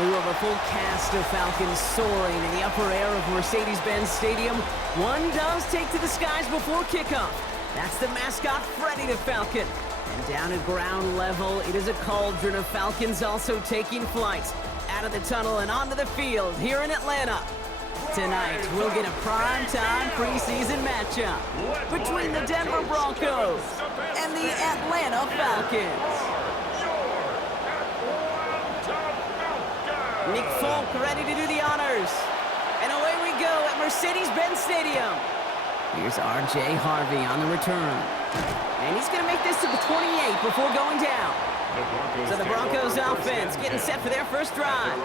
lieu of a full cast of Falcons soaring in the upper air of Mercedes-Benz Stadium, one does take to the skies before kickoff. That's the mascot, Freddy the Falcon. And down at ground level, it is a cauldron of Falcons also taking flight out of the tunnel and onto the field here in Atlanta. Tonight, we'll get a primetime preseason matchup between the Denver Broncos and the Atlanta Falcons. Nick Folk ready to do the honors. And away we go at Mercedes-Benz Stadium. Here's R.J. Harvey on the return. And he's going to make this to the 28 before going down. So the Broncos offense getting set for their first drive.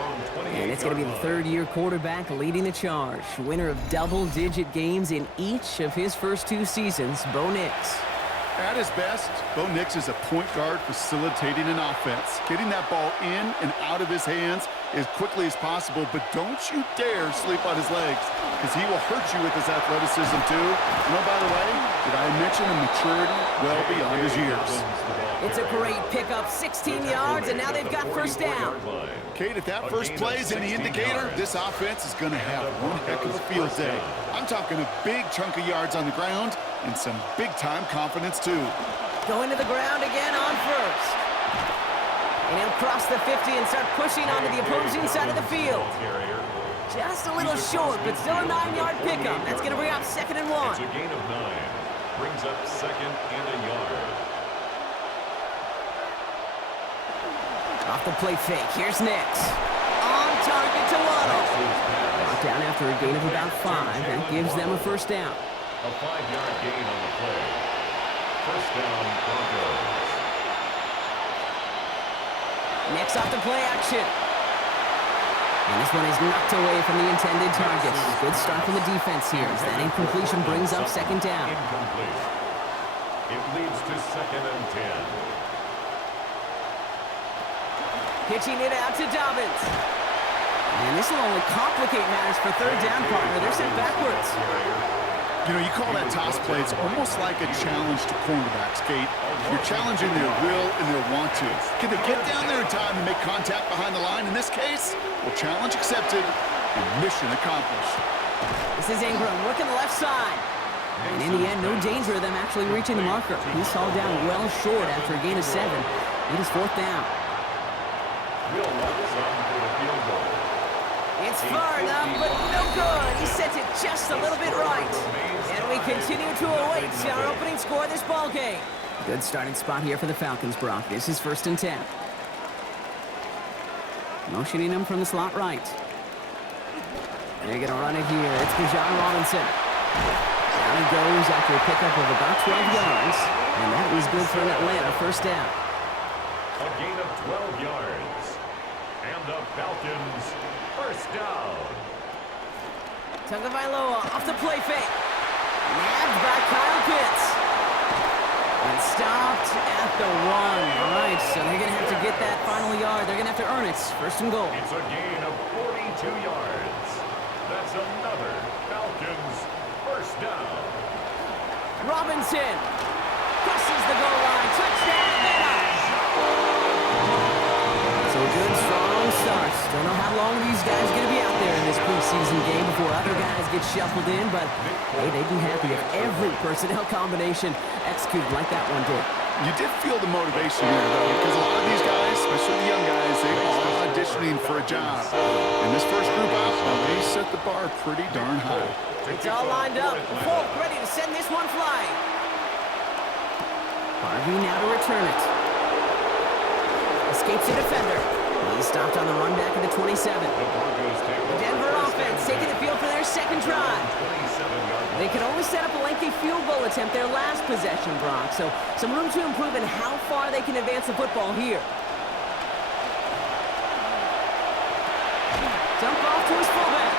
And it's going to be the third-year quarterback leading the charge. Winner of double-digit games in each of his first two seasons, Bo Nix. At his best, Bo Nix is a point guard facilitating an offense, getting that ball in and out of his hands as quickly as possible, but don't you dare sleep on his legs, because he will hurt you with his athleticism too. And oh, by the way, did I mention a maturity well beyond his years? It's a great pickup, 16 yards, and now they've got first down. Kate, if that first play is any indicator, this offense is going to have one heck of a field day. I'm talking a big chunk of yards on the ground and some big-time confidence, too. Going to the ground again on first. And he'll cross the 50 and start pushing onto the opposing side of the field. Just a little short, but still a 9-yard pickup. That's going to bring up 2nd and 1. It's a gain of 9. Brings up 2nd and a yard. Off the play fake, here's Nix. On target to Waddle. Brought down after a gain of about 5. That gives them a first down. A 5-yard gain on the play. First down, Broncos. Nix off the play action. And this one is knocked away from the intended target. Good start from the defense here as that incompletion brings up 2nd down. Incomplete. It leads to 2nd and 10. Pitching it out to Dobbins. And this will only complicate matters for 3rd down, partner. They're sent backwards. You know, you call that toss play, it's almost like a challenge to cornerbacks, Kate. You're challenging their will and their want to. Can they get down there in time and make contact behind the line? In this case, well, challenge accepted and mission accomplished. This is Ingram working the left side. And in the end, no danger of them actually reaching the marker. He's hauled down well short after a gain of 7. It is 4th down. It's far enough, but no good. He sent it just a little bit right. And we continue to await our opening score of this ball game. Good starting spot here for the Falcons, Brock. This is 1st and 10. Motioning him from the slot right. They're going to run it here. It's Bijan Robinson. Down he goes after a pickup of about 12 yards. And that was good for an Atlanta first down. A gain of 12 yards. And the Falcons first down. Tagovailoa off the play fake. Nabbed by Kyle Pitts. And stopped at the 1. All right, so they're going to have to get that final yard. They're going to have to earn it. 1st and goal. It's a gain of 42 yards. That's another Falcons first down. Robinson crosses the goal line. Touchdown, Atlanta. So a good, strong start. Don't know how long these guys are going to be out there in this preseason game before other guys get shuffled in, but hey, they'd be happy if every personnel combination executed like that one did. You did feel the motivation here, though, because a lot of these guys, especially the young guys, they are auditioning for a job. And this first group out, they set the bar pretty darn high. It's all lined up. Folk ready to send this one flying. Harvey now to return it. Escapes the defender. He's stopped on the run back at the 27. The Denver offense taking the field for their 2nd drive. They could only set up a lengthy field goal attempt their last possession, Brock. So some room to improve in how far they can advance the football here. Dump off to his fullback.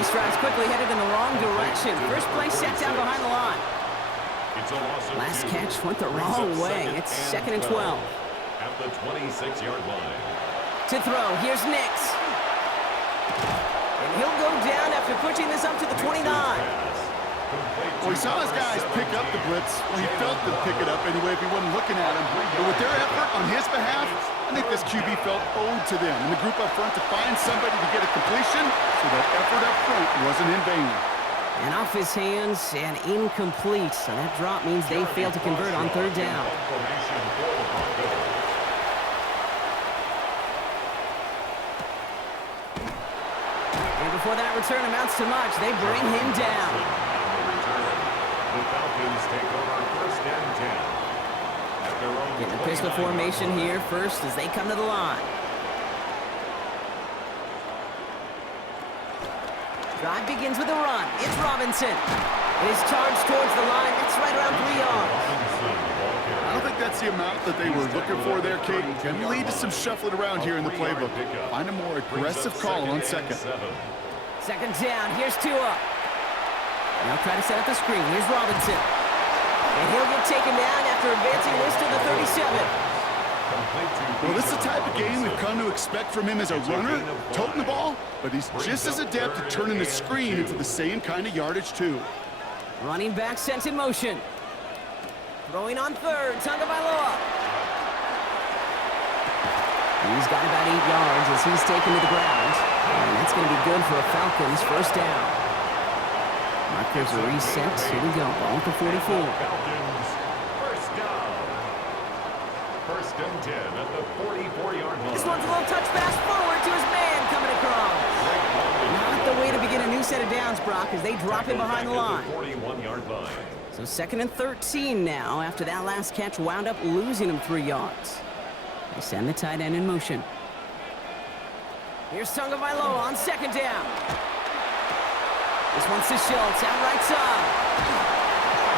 He strides quickly, headed in the wrong direction. First play set down behind the line. Last catch went the wrong way. It's 2nd and 12. At the 26-yard line. To throw, here's Nix. And he'll go down after pushing this up to the 29. Well, he saw his guys pick up the blitz. Well, he felt them pick it up anyway if he wasn't looking at him. But with their effort on his behalf, I think this QB felt owed to them and the group up front to find somebody to get a completion so that effort up front wasn't in vain. And off his hands and incomplete. So that drop means they failed to convert on third down. And before that return amounts to much, they bring him down. The Falcons take over first and 10. At their own Getting a pistol formation here first as they come to the line. Drive begins with a run. It's Robinson. His charge towards the line. That's right around 3 yards. I don't think that's the amount that they were looking for there, Kate. Can lead to some shuffling around here in the playbook. Find a more aggressive call on second. Second down. Here's Tua. Now try to set up the screen. Here's Robinson. And he'll get taken down after advancing this to the 37. Well, this is the type of game we've come to expect from him as a runner, toting the ball, but he's just as adept at turning the screen into the same kind of yardage, too. Running back sent in motion. Throwing on third. Tagovailoa. He's got about 8 yards as he's taken to the ground. And that's going to be good for a Falcons first down. Markers are reset. Here we go. Ball at the 44. Falcons first down. First and 10 at the 44-yard line. This one's a little touch pass forward to his man coming across. Not the way to begin a new set of downs, Brock, as they drop him behind the line. 41-yard line. So second and 13 now after that last catch wound up losing him 3 yards. They send the tight end in motion. Here's Tagovailoa on second down. This one's to Schultz out right side.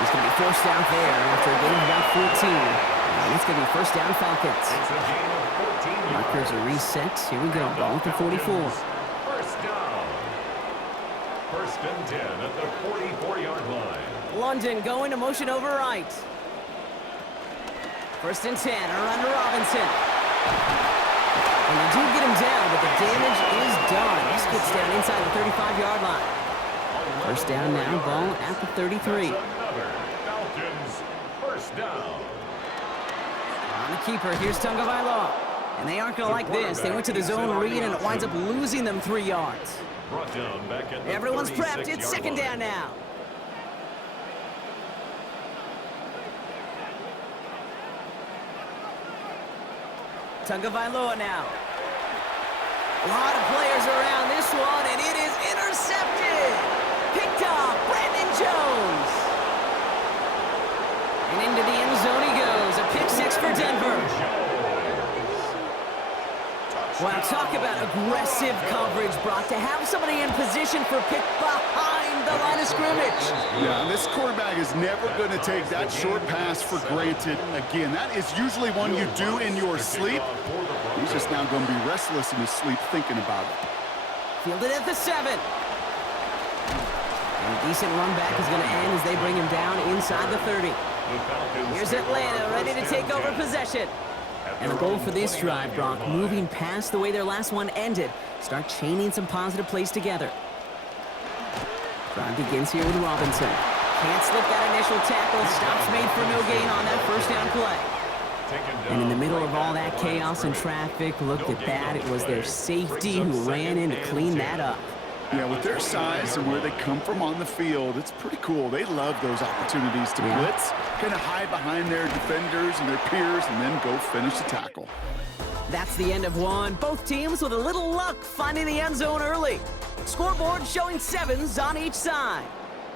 He's going to be forced out there after a gain of about 14. And it's going to be first down Falcons. It's a gain of 14 yards. Markers are reset. Here we go. Ball at the 44. First down. First and 10 at the 44-yard line. London going to motion over right. First and 10. A run to Robinson. And they do get him down, but the damage is done. This gets down inside the 35-yard line. First down now. Ball at the 33. That's another Falcons first down. On the keeper, here's Tagovailoa. And they aren't going to like this. They went to the zone read, and it winds up losing them 3 yards. Brought down back at the Everyone's prepped. It's 36-yard second line. down now. Tagovailoa now. A lot of players around this one, and it is intercepted. Picked off Brandon Jones. And into the end zone he goes. A pick six for Denver. Wow, talk about aggressive coverage, Brock. To have somebody in position for pick behind the line of scrimmage. Yeah, and this quarterback is never going to take that short pass for granted again. That is usually one you do in your sleep. He's just now going to be restless in his sleep thinking about it. Fielded at the 7. And a decent run back is going to end as they bring him down inside the 30. Here's Atlanta ready to take over possession. And the goal for this drive, Brock, moving past the way their last one ended, start chaining some positive plays together. Drive begins here with Robinson. Can't slip that initial tackle. Stops made for no gain on that first down play. And in the middle of all that chaos and traffic, look at that. It was their safety who ran in to clean that up. Yeah, with their size and where they come from on the field, it's pretty cool. They love those opportunities to blitz, kind of hide behind their defenders and their peers, and then go finish the tackle. That's the end of one. Both teams with a little luck finding the end zone early. Scoreboard showing 7s on each side.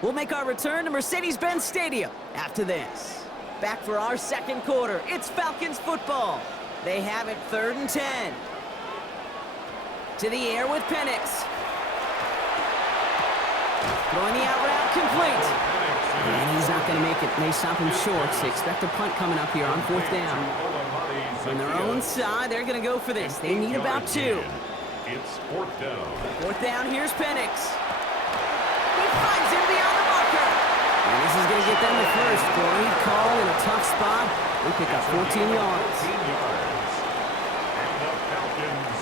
We'll make our return to Mercedes-Benz Stadium after this. Back for our second quarter. It's Falcons football. They have it 3rd and 10. To the air with Penix. Throwing the out route complete. And he's not going to make it. They stop him short. So they expect a punt coming up here on 4th down. From their own side, they're going to go for this. They need about 2. It's 4th down. 4th down, here's Penix. He finds him beyond the marker. And this is going to get them the first. Great call in a tough spot. They pick up 14 yards. And the Falcons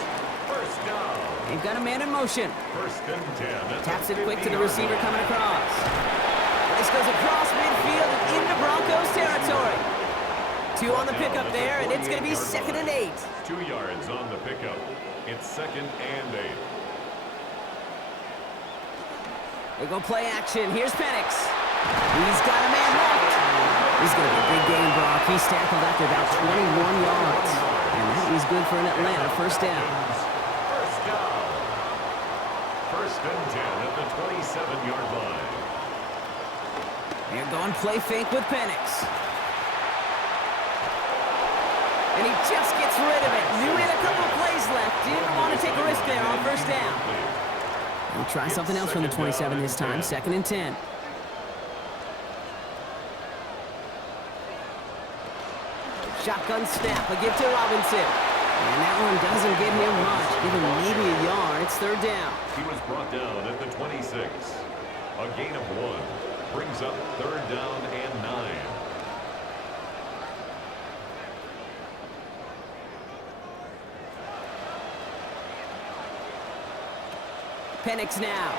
first down. They've got a man in motion. First and 10. Taps it quick to the receiver coming across. This goes across midfield and into Broncos territory. 2 on the pickup there, and it's going to be 2nd and 8. 2 yards on the pickup. It's 2nd and 8. They go play action. Here's Penix. He's got a man left. He's going to be a big game, Brock. He's tackled after about 21 yards. And that is good for an Atlanta first down. First down. 1st and 10 at the 27-yard line. They're going play fake with Penix. And he just gets rid of it. Knew he had a couple of plays left. Didn't want to take a risk there on first down. We'll try something else from the 27 this time. 2nd and 10. Shotgun snap. A give to Robinson. And that one doesn't get him much. Give him maybe a yard. It's 3rd down. He was brought down at the 26. A gain of 1. Brings up 3rd down and 9. Penix now.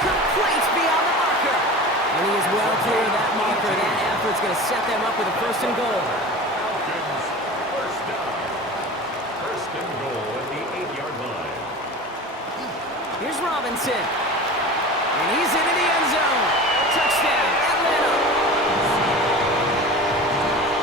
Complete beyond the marker. And he is well clear of that marker. That effort's going to set them up with a 1st and goal. Falcons, first down. 1st and goal at the 8-yard line. Here's Robinson. And he's into the end zone. Touchdown, Atlanta.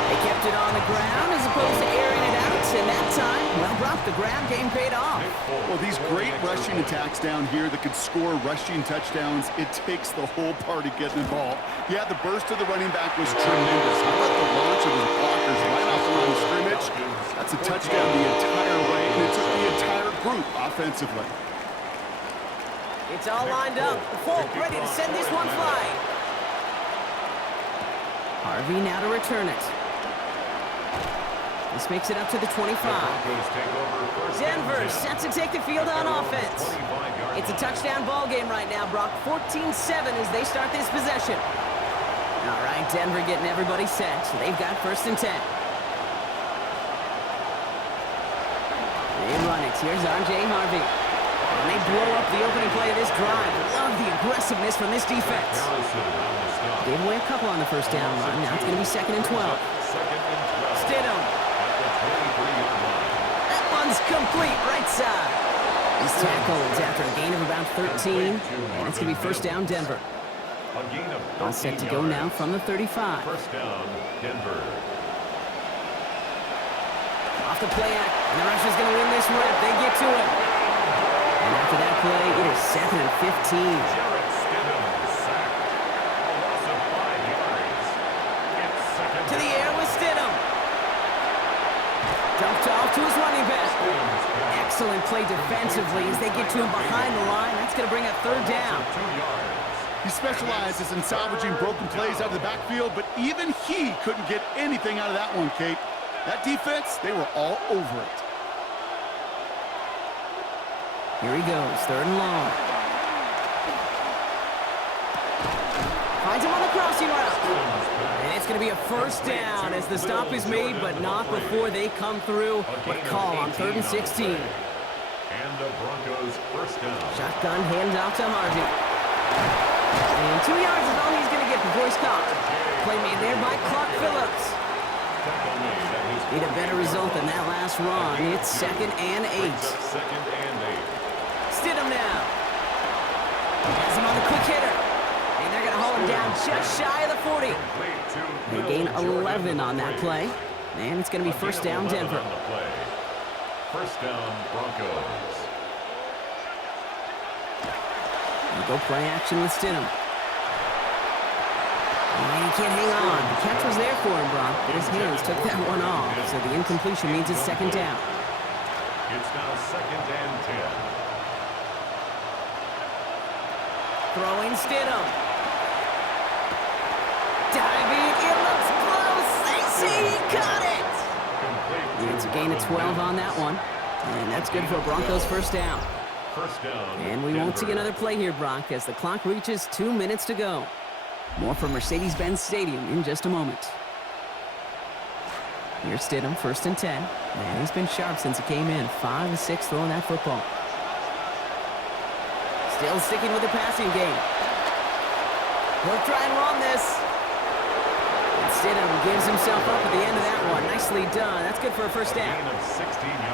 They kept it on the ground as opposed to airing it out. And that time, well, Brock, the ground game paid off. Well, these great rushing attacks down here that could score rushing touchdowns, it takes the whole party getting involved. Yeah, the burst of the running back was tremendous. How about the launch of his blockers right off the line of scrimmage? That's a touchdown the entire way, and it took the entire group offensively. It's all lined up. The Folk ready to send this one flying. Harvey now to return it. This makes it up to the 25. Denver set to take the field on offense. It's a touchdown ball game right now, Brock. 14-7 as they start this possession. All right, Denver getting everybody set. So they've got 1st and 10. They run it. Here's R.J. Harvey. And they blow up the opening play of this drive. Love the aggressiveness from this defense. Gave away a couple on the first down run. Now it's going to be 2nd and 12. Stidham. That one's complete, right side. He's tackled after a gain of about 13. And it's going to be 1st down, Denver. All set to go now from the 35. 1st down, Denver. Off the play act, and the rusher's going to win this rip. They get to him. And after that play, it is 2nd and 15. To the air with Stidham. Dumped off to his running back. Excellent play defensively as they get to him behind the line. That's going to bring up 3rd down. He specializes in salvaging broken plays out of the backfield, but even he couldn't get anything out of that one, Kate. That defense, they were all over it. Here he goes, 3rd and long. Finds him on the crossing route. And it's going to be a 1st down as the stop is made, but not before they come through. What a call on 3rd and 16. And the Broncos 1st down. Shotgun handoff to Harvey. And 2 yards is all he's going to get before he's caught. Play made there by Clark Phillips. Need a better result than that last run. It's 2nd and 8. 2nd and 8. Stidham now. Has him on the quick hitter. And they're going to haul him down just shy of the 40. They gain 11 on that play. And it's going to be 1st down, Denver. 1st down, Broncos. We'll go play action with Stidham. And he can't hang on. The catch was there for him, Brock, but his hands took that one off. So the incompletion means it's 2nd down. It's now 2nd and 10. Throwing Stidham. Diving, it looks close. They say he caught it. And it's a gain of 12 on that one. And that's good for Broncos 1st down. 1st down. And we won't see another play here, Brock, as the clock reaches 2 minutes to go. More from Mercedes-Benz Stadium in just a moment. Here's Stidham, 1st and 10. Man, he's been sharp since he came in. 5 of 6 throwing that football. Still sticking with the passing game. He'll try and run this. Stidham gives himself up at the end of that one. Nicely done. That's good for a first down.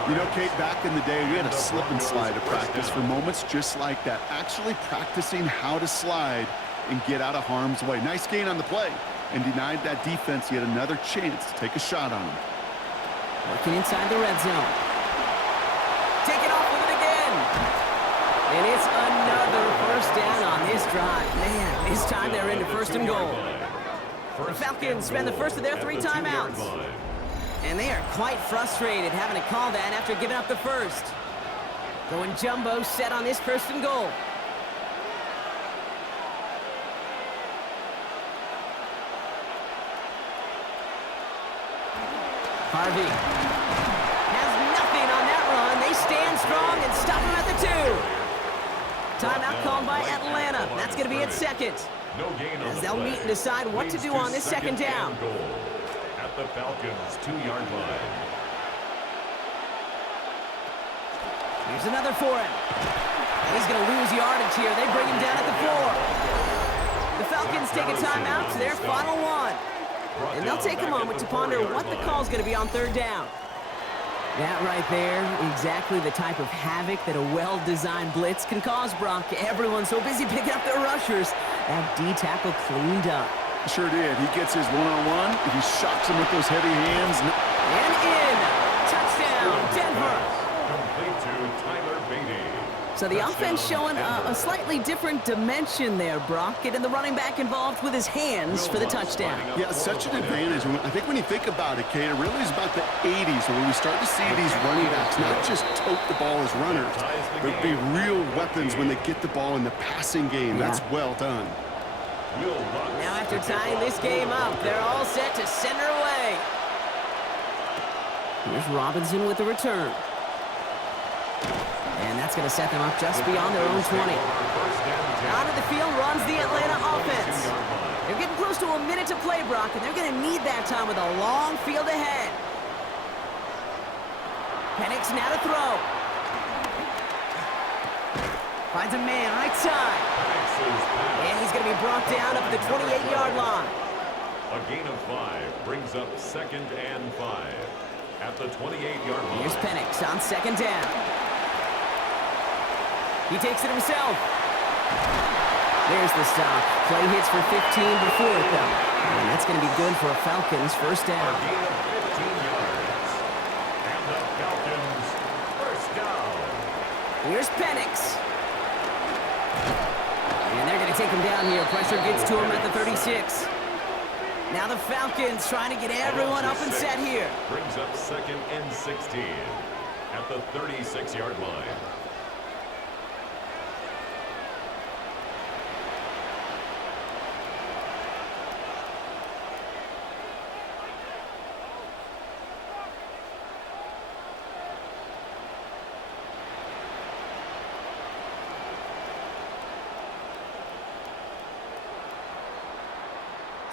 You know, Kate, back in the day, we had a slip and slide of practice for moments just like that. Actually practicing how to slide and get out of harm's way. Nice gain on the play, and denied that defense yet another chance to take a shot on him. Working inside the red zone. Take it off with it again. And it's another first down on this drive. Man, this time they're into first and goal. The Falcons spend the first of their 3 timeouts. And they are quite frustrated having to call that after giving up the first. Going jumbo set on this first and goal. Harvey has nothing on that run. They stand strong and stop him at the 2. Timeout called by Atlanta. That's going to be its second. As they'll meet and decide what to do on this second down. At the Falcons' 2-yard line. Here's another for him. And he's going to lose yardage here. They bring him down at the 4. The Falcons take a timeout to their final one. And they'll take a moment to ponder what the call's going to be on third down. That right there, exactly the type of havoc that a well-designed blitz can cause, Brock. Everyone's so busy picking up their rushers. That D-tackle cleaned up. Sure did. He gets his one-on-one. He shocks him with those heavy hands. And in. Touchdown, Denver. Complete to Tyler Beatty. So the offense showing a slightly different dimension there, Brock. Getting the running back involved with his hands for the touchdown. Yeah, such an advantage. I think when you think about it, Kate, it really is about the 80s where we start to see these running backs not just tote the ball as runners, but be real weapons when they get the ball in the passing game. Yeah. That's well done. Now after tying this game up, they're all set to send her away. Here's Robinson with the return. And that's going to set them up just beyond their own 20. Out of the field runs the Atlanta offense. They're getting close to a minute to play, Brock, and they're going to need that time with a long field ahead. Penix now to throw. Finds a man right side. And he's going to be brought down up at the 28-yard line. A gain of 5 brings up 2nd and 5 at the 28-yard line. Here's Penix on second down. He takes it himself. There's the stop. Play hits for 15 before it, though. And that's going to be good for a Falcons first down. A gain of 15 yards. And the Falcons first down. Here's Penix. And they're going to take him down here. Pressure gets to him at the 36. Now the Falcons trying to get everyone up and set here. Brings up 2nd and 16 at the 36-yard line.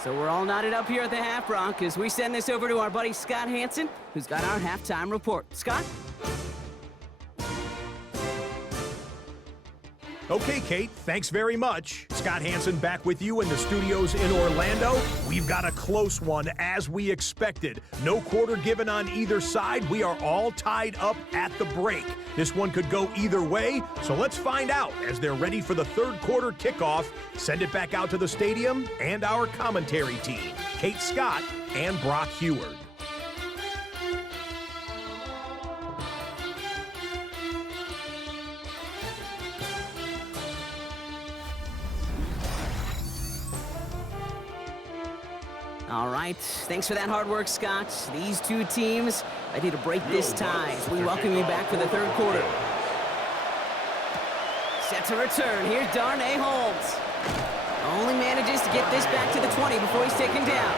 So we're all knotted up here at the half, Brock, as we send this over to our buddy Scott Hansen, who's got our halftime report. Scott? Okay, Kate, thanks very much. Scott Hansen back with you in the studios in Orlando. We've got a close one, as we expected. No quarter given on either side. We are all tied up at the break. This one could go either way, so let's find out as they're ready for the third quarter kickoff. Send it back out to the stadium and our commentary team, Kate Scott and Brock Heward. All right, thanks for that hard work, Scott. These two teams ready to break this tie as we welcome you back for the third quarter. Set to return. Here's Darnay Holmes. Only manages to get this back to the 20 before he's taken down.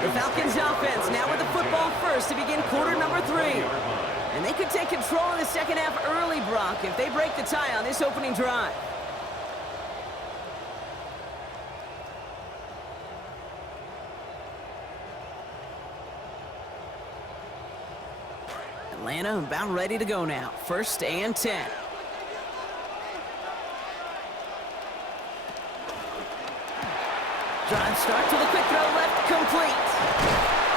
The Falcons offense now with the football first to begin quarter number 3. And they could take control of the second half early, Brock, if they break the tie on this opening drive. Atlanta about ready to go now. 1st and 10. Drive start to the quick throw left, complete.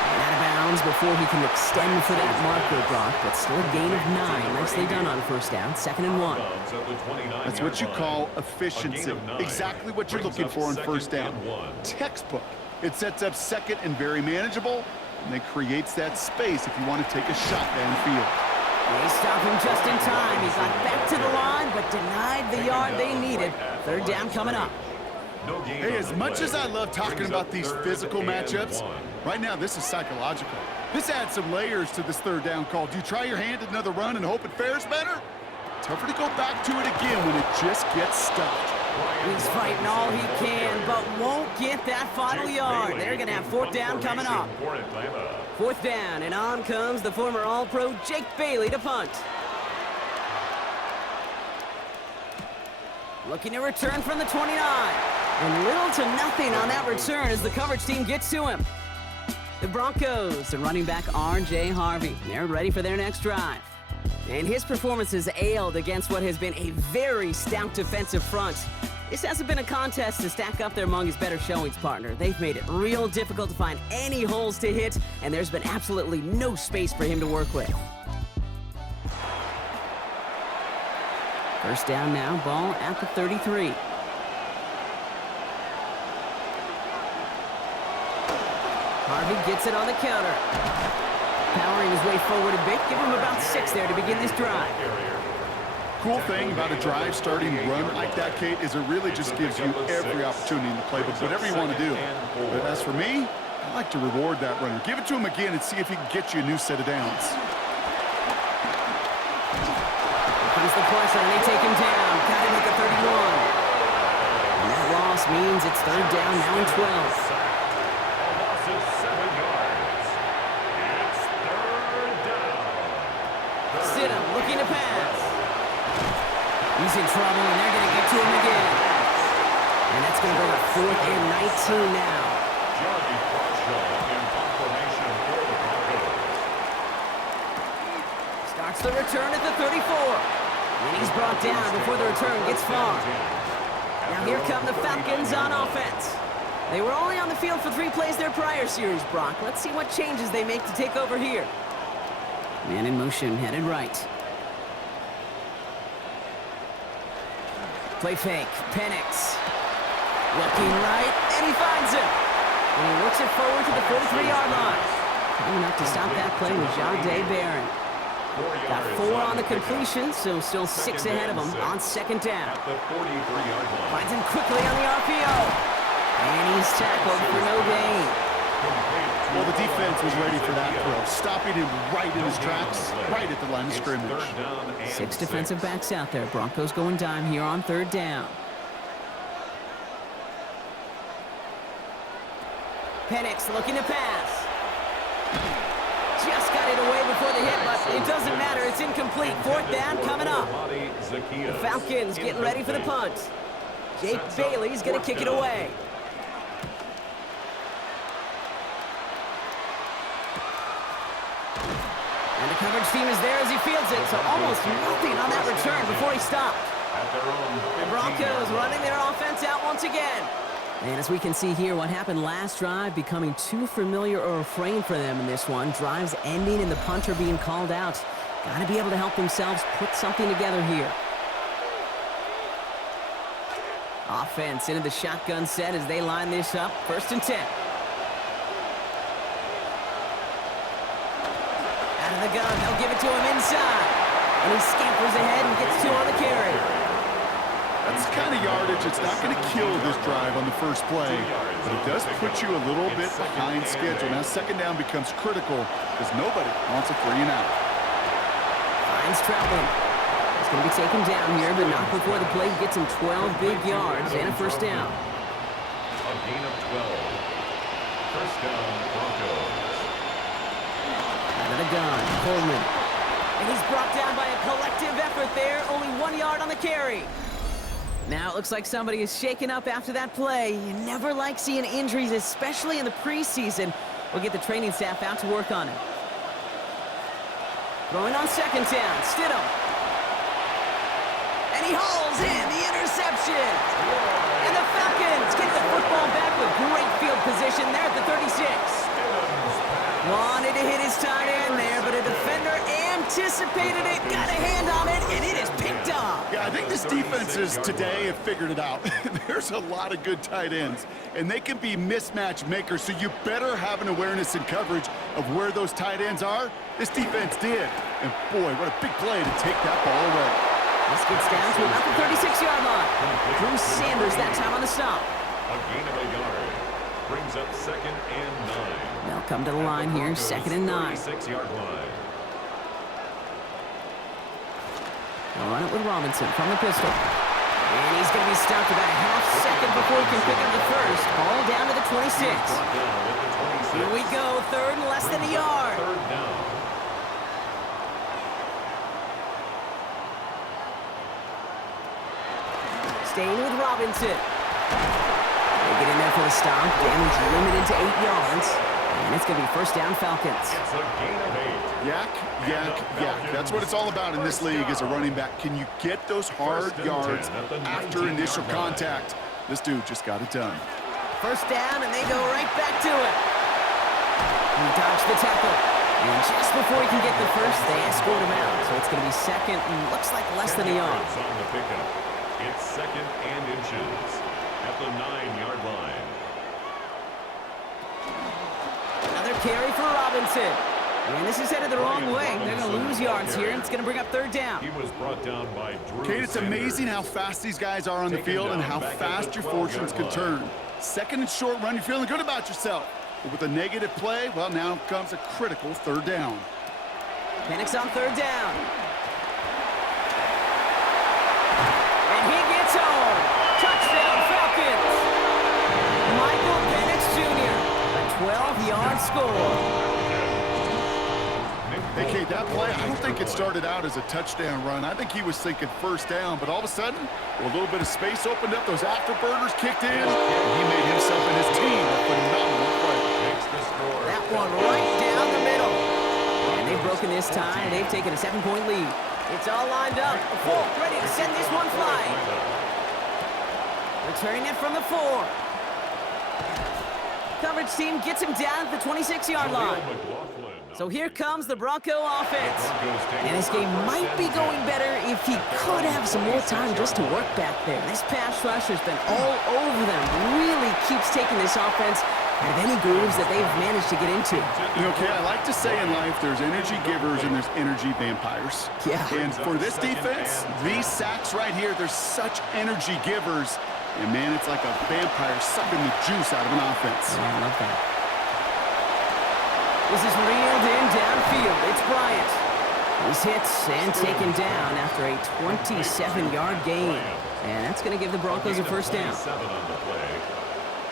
And out of bounds before he can extend for that marker, Brock, but still a gain of 9. Nicely done on first down, 2nd and 1. That's what you call efficiency. Exactly what you're looking for on first down. Textbook. It sets up second and very manageable, and then creates that space if you want to take a shot downfield. They stop him just in time. He got back to the line, but denied the yard they needed. 3rd down coming up. Hey, as much as I love talking about these physical matchups, right now this is psychological. This adds some layers to this 3rd down call. Do you try your hand at another run and hope it fares better? Tougher to go back to it again when it just gets stuffed. He's fighting all he can, but won't get that final yard. They're going to have 4th down coming up. 4th down, and on comes the former All-Pro Jake Bailey to punt. Looking to return from the 29. And little to nothing on that return as the coverage team gets to him. The Broncos, the running back R.J. Harvey. They're ready for their next drive. And his performance has ailed against what has been a very stout defensive front. This hasn't been a contest to stack up there among his better showings, partner. They've made it real difficult to find any holes to hit, and there's been absolutely no space for him to work with. First down now, ball at the 33. Harvey gets it on the counter. Powering his way forward a bit. Give him about 6 there to begin this drive. Cool thing about a drive starting run like that, Kate, is it really just gives you every opportunity in the playbook, whatever you want to do. But as for me, I like to reward that runner. Give it to him again and see if he can get you a new set of downs. Comes the pressure, and they take him down. Got him at the 31. And that loss means it's 3rd down, now and 12. Looking to pass. He's in trouble, and they're going to get to him again. And that's going to bring up 4th and 19 now. Starts the return at the 34. And he's brought down before the return gets far. Now here come the Falcons on offense. They were only on the field for 3 plays their prior series, Brock. Let's see what changes they make to take over here. Man in motion, headed right. Play fake, Penix. Looking right, and he finds him. And he works it forward to the 43-yard line. Coming up to stop that play with Jahdae Barron. Got 4 on the completion, so still 6 ahead of him on 2nd down. Finds him quickly on the RPO. And he's tackled for no gain. Well, the defense was ready for that throw, stopping him right in his tracks, right at the line of scrimmage. 6 defensive backs out there. Broncos going dime here on 3rd down. Penix looking to pass. Just got it away before the hit, but it doesn't matter. It's incomplete. 4th down coming up. The Falcons getting ready for the punt. Jake Bailey's going to kick it away. And the coverage team is there as he fields it, so almost nothing on that return before he stopped. The Broncos running their offense out once again. And as we can see here, what happened last drive becoming too familiar a refrain for them in this one. Drives ending and the punter being called out. Got to be able to help themselves put something together here. Offense into the shotgun set as they line this up. 1st and 10. Out of the gun, they'll give it to him inside. And he scampers ahead and gets 2 on the carry. That's the kind of yardage it's not going to kill this drive on the first play, but it does put you a little bit behind schedule. Now 2nd down becomes critical because nobody wants a 3 and out. Finds Troutman. He's going to be taken down here, but not before the play gets him 12 big yards and a 1st down. A gain of 12. 1st down, Broncos. Out of the gun, Coleman. And he's brought down by a collective effort there. Only 1 yard on the carry. Now it looks like somebody is shaken up after that play. You never like seeing injuries, especially in the preseason. We'll get the training staff out to work on it. Throwing on 2nd down, Stidham. And he hauls in the interception. And the Falcons get the football back with great anticipated it, got a hand on it, and it is picked up. Yeah, I think this defenses today have figured it out. There's a lot of good tight ends, and they can be mismatch makers, so you better have an awareness and coverage of where those tight ends are. This defense did. And boy, what a big play to take that ball away. This gets down to about the 36-yard line. Drew Sanders that time on the stop. A gain of a yard. Brings up 2nd and 9. They'll come to the line here, 2nd and 9. 36-yard line. They'll run it with Robinson from the pistol. And he's going to be stopped about a half second before he can pick up the first. Ball down to the 26. Here we go, 3rd and less than a yard. 3rd down. Staying with Robinson. They get in there for the stop. Damage limited to 8 yards. And it's going to be 1st down Falcons. It's a gain of 8. Yak, yak, yak. That's what it's all about in this league as a running back. Can you get those hard yards after initial contact? This dude just got it done. 1st down, and they go right back to it. He dodged the tackle. And just before he can get the first, they escort him out. So it's going to be 2nd and looks like less than a yard. On the pickup. It's 2nd and inches at the 9-yard line. Another carry for Robinson. And this is headed the wrong way. They're going to lose yards here, and it's going to bring up 3rd down. He was brought down by Drew Kate, it's amazing how fast these guys are on the field and how fast your fortunes can turn. 2nd and short run, you're feeling good about yourself. But with a negative play, well, now comes a critical 3rd down. Penix on 3rd down. And he gets home. Touchdown, Falcons. Michael Penix Jr., a 12-yard score. Hey, Kate, that play, I don't think it started out as a touchdown run. I think he was thinking 1st down, but all of a sudden, a little bit of space opened up, those afterburners kicked in, and he made himself and his team a phenomenal play. That one right down the middle. And they've broken this tie, and they've taken a 7-point lead. It's all lined up. Folk ready to send this one flying. Returning it from the 4. Coverage team gets him down at the 26-yard line. So here comes the Bronco offense. And this game might be going better if he could have some more time just to work back there. This pass rush has been all over them. Really keeps taking this offense out of any grooves that they've managed to get into. You know, Kay, I like to say in life there's energy givers and there's energy vampires. Yeah. And for this defense, these sacks right here, they're such energy givers. And, man, it's like a vampire sucking the juice out of an offense. Yeah, I love that. This is reeled in downfield. It's Bryant. He's hit and taken down after a 27-yard gain. And that's going to give the Broncos a 1st down. 7 on the play.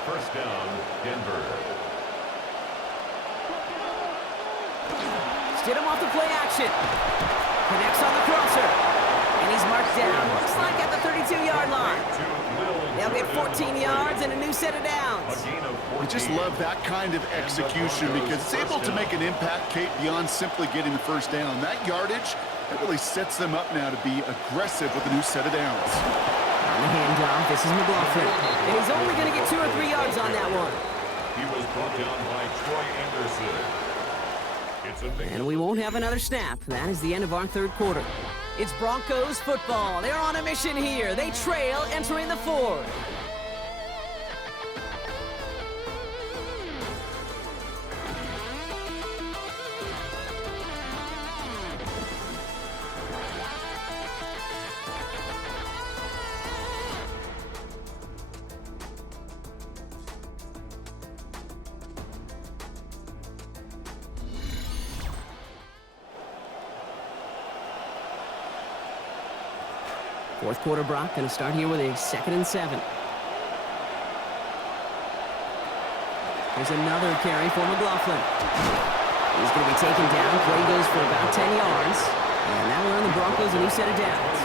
1st down, Denver. Stidham off the play action. Connects on the crosser. And he's marked down, looks like at the 32-yard line. They'll get 14 yards and a new set of downs. I just love that kind of execution because it's able to make an impact, Kate, beyond simply getting the 1st down. That yardage, that really sets them up now to be aggressive with a new set of downs. On the handoff, this is McLaughlin. And he's only going to get 2 or 3 yards on that one. He was brought down by Troy Anderson. And we won't have another snap. That is the end of our 3rd quarter. It's Broncos football. They're on a mission here. They trail entering the 4th. Fourth quarter, Brock, going to start here with a 2nd and 7. There's another carry for McLaughlin. He's going to be taken down. Play goes for about 10 yards. And that will earn the Broncos a new set of downs.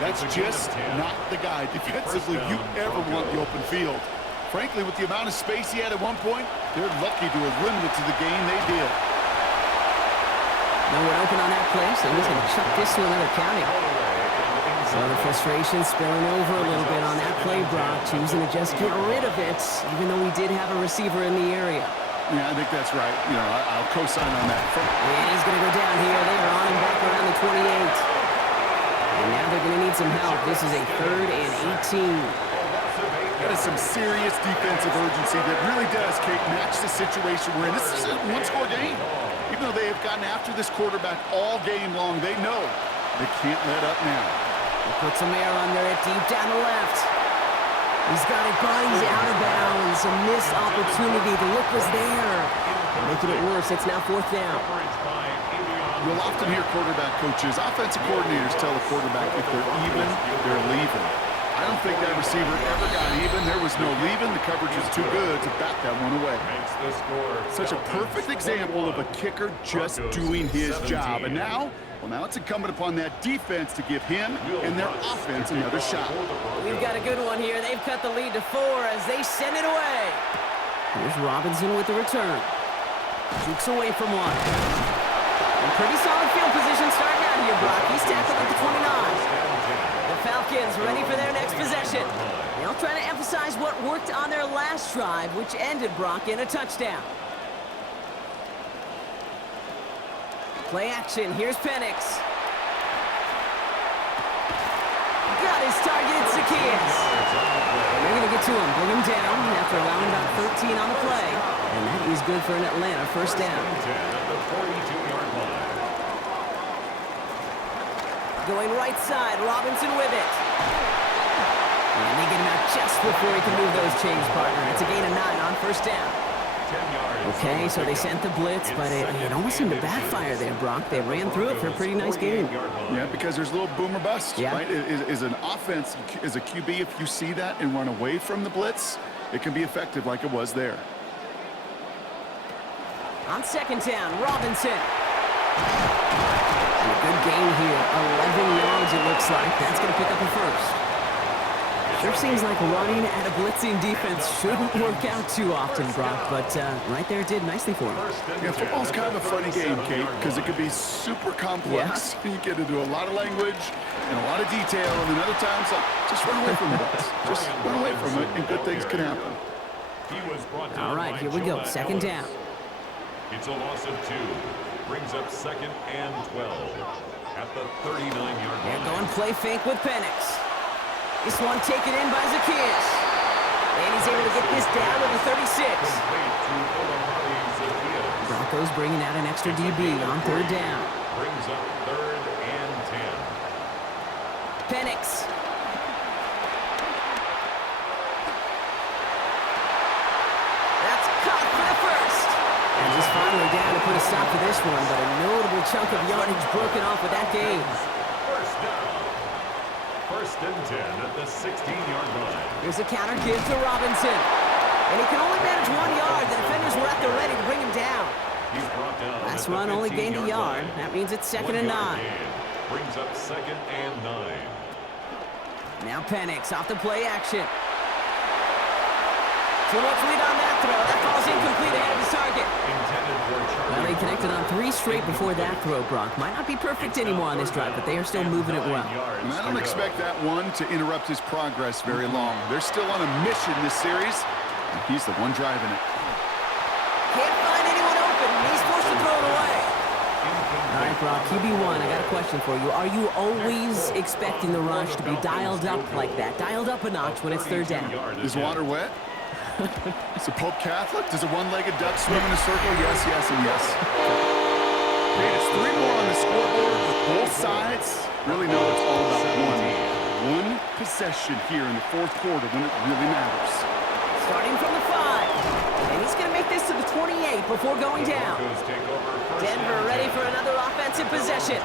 That's just not the guy defensively you ever want the open field. Frankly, with the amount of space he had at one point, they're lucky to have limited to the game they did. No one open on that play, so he's going to chuck this to another county. So the frustration spilling over a little bit on that play, Brock, choosing to just get rid of it, even though we did have a receiver in the area. Yeah, I think that's right. You know, I'll co-sign on that. And he's going to go down here. They are on him back around the 28. And now they're going to need some help. This is a 3rd and 18. That is some serious defensive urgency that really does, Kate, match the situation we're in. This is a one-score game. Even though they have gotten after this quarterback all game long, they know they can't let up now. He puts some air under it deep down the left. He's got it, but he's out of bounds. A missed opportunity. The look was there. Making it worse, it's now 4th down. You'll often hear quarterback coaches, offensive coordinators tell the quarterback if they're even, they're leaving. I don't think that receiver ever got even. There was no leaving. The coverage was too good to back that one away. Such a perfect example of a kicker just doing his job. And now, well, now it's incumbent upon that defense to give him and their offense another shot. We've got a good one here. They've cut the lead to 4 as they send it away. Here's Robinson with the return. Jukes away from one. And pretty solid field position starting out here, Brock. He's tackled at the 29. The Falcons ready for their next possession. They'll try to emphasize what worked on their last drive, which ended, Brock, in a touchdown. Play action. Here's Penix. Got his target, Zacchaeus. And they're going to get to him, bring him down after allowing about 13 on the play. And that is good for an Atlanta 1st down. Going right side, Robinson with it. And they get him out just before he can move those chains, partner. It's a gain of 9 on 1st down. Okay, so they sent the blitz, but it almost seemed to backfire there, Brock. They ran through it for a pretty nice game. Yeah, because there's a little boom or bust, right? Is an offense, as a QB, if you see that and run away from the blitz, it can be effective like it was there. On 2nd down, Robinson. A good gain here. 11 yards, it looks like. That's going to pick up a 1st. Sure seems like running at a blitzing defense shouldn't work out too often, Brock, but right there it did nicely for him. Yeah, football's kind of a funny game, Kate, because it can be super complex. Yeah. You get into a lot of language and a lot of detail, and then other times, just run away from the blitz. Just run away from it, and good things can happen. All right, here we go. 2nd down. It's a loss of 2. Brings up 2nd and 12 at the 39-yard line. They're going play fake with Penix. This one taken in by Zacchaeus. And he's able to get this down to the 36. Broncos bringing out an extra DB on 3rd down. Brings up 3rd and 10. Penix. That's caught for the 1st. And just finally down to put a stop to this one, but a notable chunk of yardage broken off with that game. 1st and 10 at the 16-yard line. Here's a counter give to Robinson. And he can only manage 1 yard. The defenders were at the ready to bring him down. He's brought down. Last run only gained a yard. That means it's 2nd and 9. Brings up 2nd and 9. Now Penix off the play action. Too much lead on that throw. That falls incomplete ahead of his target. Well, they connected on 3 straight before that throw, Brock. Might not be perfect anymore on this drive, but they are still moving it well. And I don't expect that one to interrupt his progress very long. They're still on a mission this series, and he's the one driving it. Can't find anyone open. He's forced to throw it away. All right, Brock, QB1, I got a question for you. Are you always expecting the rush to be dialed up like that? Dialed up a notch when it's 3rd down? Is water wet? Is the Pope Catholic? Does a one-legged duck swim in a circle? Yes, yes, and yes. Okay, it's 3 more on the scoreboard with both sides. Really know it's all about one possession here in the 4th quarter when it really matters. Starting from the 5. And he's going to make this to the 28 before going down. Denver ready for another offensive possession.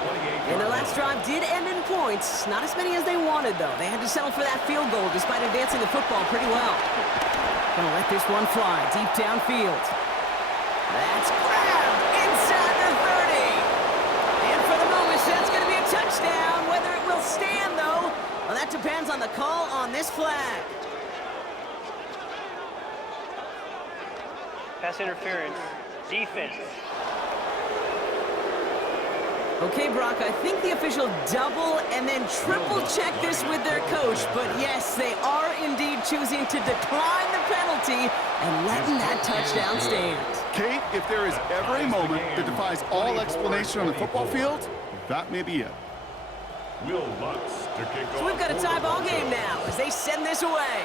And their last drive did end in points. Not as many as they wanted, though. They had to settle for that field goal despite advancing the football pretty well. Gonna let this one fly deep downfield. That's grabbed inside the 30. And for the moment, that's gonna be a touchdown. Whether it will stand, though, well, that depends on the call on this flag. Pass interference. Defense. Okay, Brock, I think the official double and then triple check this with their coach, but yes, they are indeed choosing to decline the penalty and letting that touchdown stand. Kate, if there is ever a moment that defies all explanation on the football field, that may be it. Will Lutz to kick off. So we've got a tie ball game now as they send this away.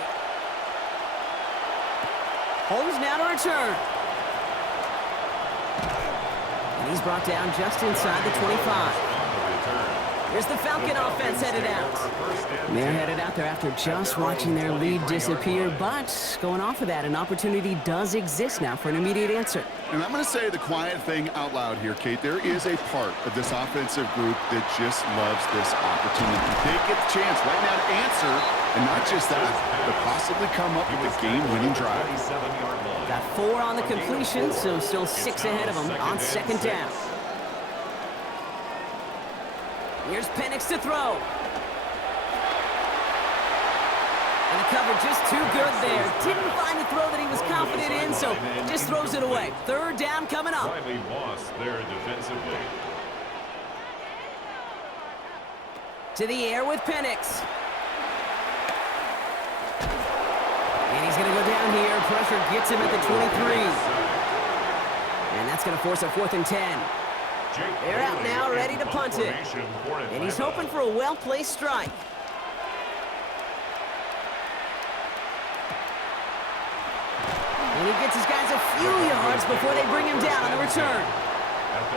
Holmes now to return. And he's brought down just inside the 25. Here's the Falcon offense headed out. And they're headed out there after just watching their lead disappear, but going off of that, an opportunity does exist now for an immediate answer. And I'm going to say the quiet thing out loud here, Kate. There is a part of this offensive group that just loves this opportunity. They get the chance right now to answer, and not just that, but possibly come up with a game-winning drive. Got 4 on the completion, so still 6 ahead of them on second down. Here's Penix to throw. And the cover just too good there. Didn't find the throw that he was confident in, so just throws it away. Third down coming up. Riley Moss there defensively. To the air with Penix. And he's going to go down here. Pressure gets him at the 23. And that's going to force a 4th and 10. They're out now, ready to punt it. And he's hoping for a well-placed strike. And he gets his guys a few yards before they bring him down on the return.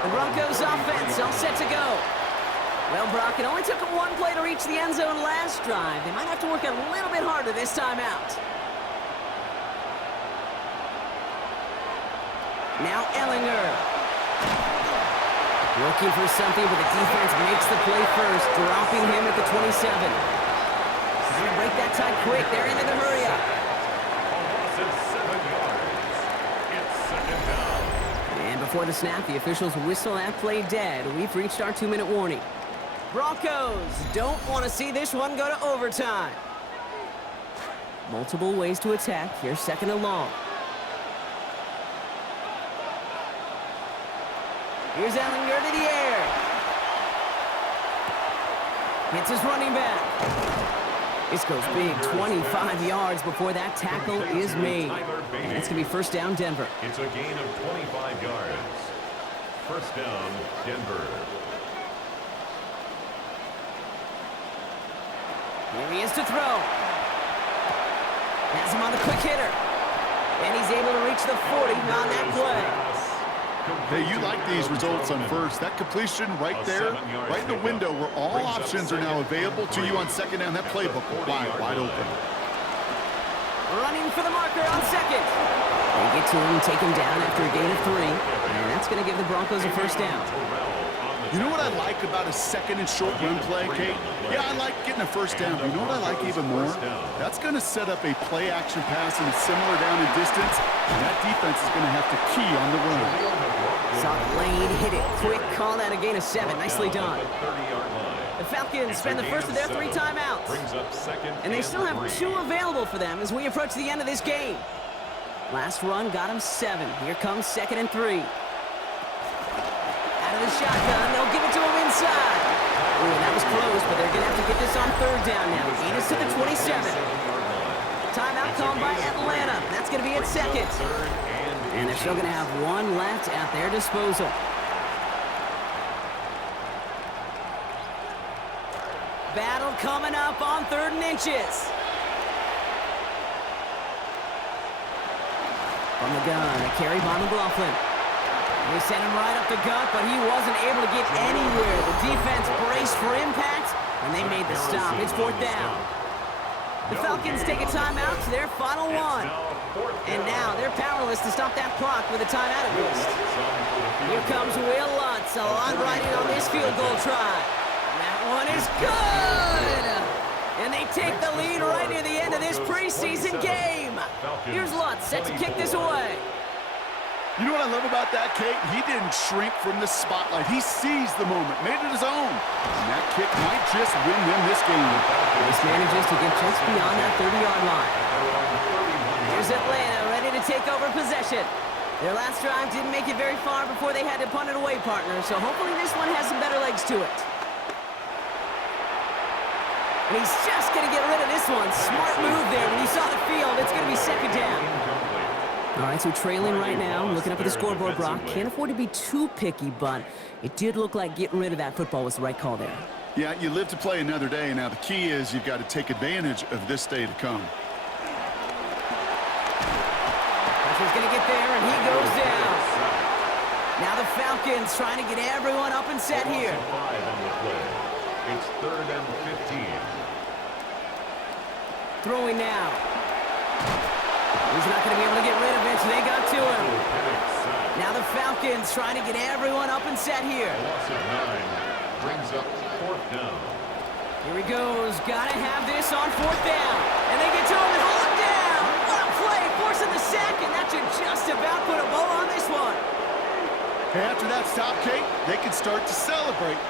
The Broncos offense all set to go. Well, Brock, it only took them 1 play to reach the end zone last drive. They might have to work a little bit harder this time out. Now Ellinger. Looking for something, but the defense makes the play first, dropping him at the 27. Trying to break that tie quick. They're into the hurry-up. And before the snap, the officials whistle that play dead. We've reached our 2-minute warning. Broncos don't want to see this one go to overtime. Multiple ways to attack. Here's 2nd and long. Here's Ellinger to the air. Hits his running back. This goes big, 25 yards before that tackle is made. And it's going to be 1st down, Denver. It's a gain of 25 yards. 1st down, Denver. Here he is to throw. Has him on the quick hitter. And he's able to reach the 40 on that play. Hey, you like these results on first. That completion right there, right in the window where all options are now available to you on 2nd down. That playbook wide open. Running for the marker on 2nd. They get to him, take him down after a gain of 3. And that's going to give the Broncos a 1st down. You know what I like about a 2nd and short run play, Kate? Yeah, I like getting a 1st down, but you know what I like even more? That's going to set up a play-action pass in a similar down in distance, and that defense is going to have to key on the run. Saw the lane, hit it quick, call that a gain of 7. Nicely done. The Falcons spend the first of their 3 timeouts. And they still have 2 available for them as we approach the end of this game. Last run got him 7. Here comes 2nd and 3. Out of the shotgun, they'll give it to him inside. Ooh, that was close, but they're going to have to get this on 3rd down now. Gain is to the 27. Timeout called by Atlanta. That's going to be at 2nd. And they're still going to have 1 left at their disposal. Battle coming up on 3rd and inches. From the gun, a carry by McLaughlin. They sent him right up the gut, but he wasn't able to get anywhere. The defense braced for impact, and they made the stop. It's 4th down. The Falcons take a timeout to their final 1. And now they're powerless to stop that clock with a timeout at least. Here comes Will Lutz, a lot riding on this field goal try. That one is good! And they take the lead right near the end of this preseason game. Here's Lutz set to kick this away. You know what I love about that, Kate? He didn't shrink from the spotlight. He seized the moment, made it his own. And that kick might just win them this game. This manages to get just beyond that 30-yard line. Here's Atlanta ready to take over possession. Their last drive didn't make it very far before they had to punt it away, partner. So hopefully this one has some better legs to it. And he's just going to get rid of this one. Smart move there. When you saw the field, it's going to be 2nd down. All right, so trailing right now, looking up at the scoreboard, Brock. Can't afford to be too picky, but it did look like getting rid of that football was the right call there. Yeah, you live to play another day. Now, the key is you've got to take advantage of this day to come. Pressure's going to get there, and he goes down. Now the Falcons trying to get everyone up and set here. 5 on the play. It's 3rd and 15. Throwing now. He's not going to be able to get rid of it, so they got to him. Now the Falcons trying to get everyone up and set here. Loss of 9 brings up 4th down. Here he goes. Got to have this on 4th down. And they get to him and hold him down. What a play. Forcing the sack, and that should just about put a bow on this one. Hey, after that stop, Kate, they can start to celebrate.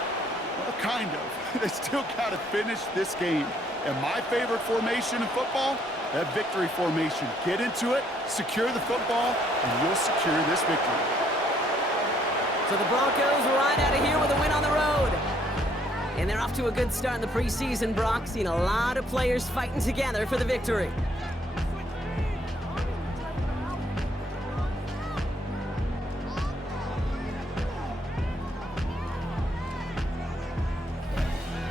Well, kind of. They still got to finish this game. And my favorite formation in football, that victory formation. Get into it, secure the football, and you'll secure this victory. So the Broncos ride out of here with a win on the road. And they're off to a good start in the preseason, Brock. Seen a lot of players fighting together for the victory.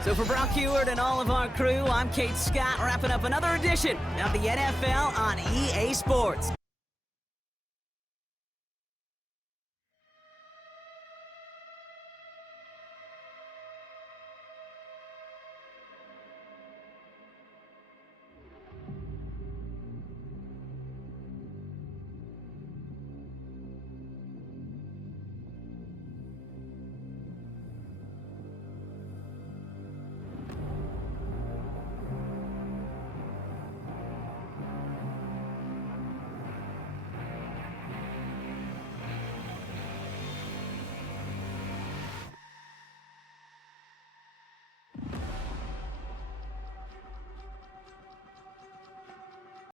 So for Brock Heward and all of our crew, I'm Kate Scott, wrapping up another edition of the NFL on EA Sports.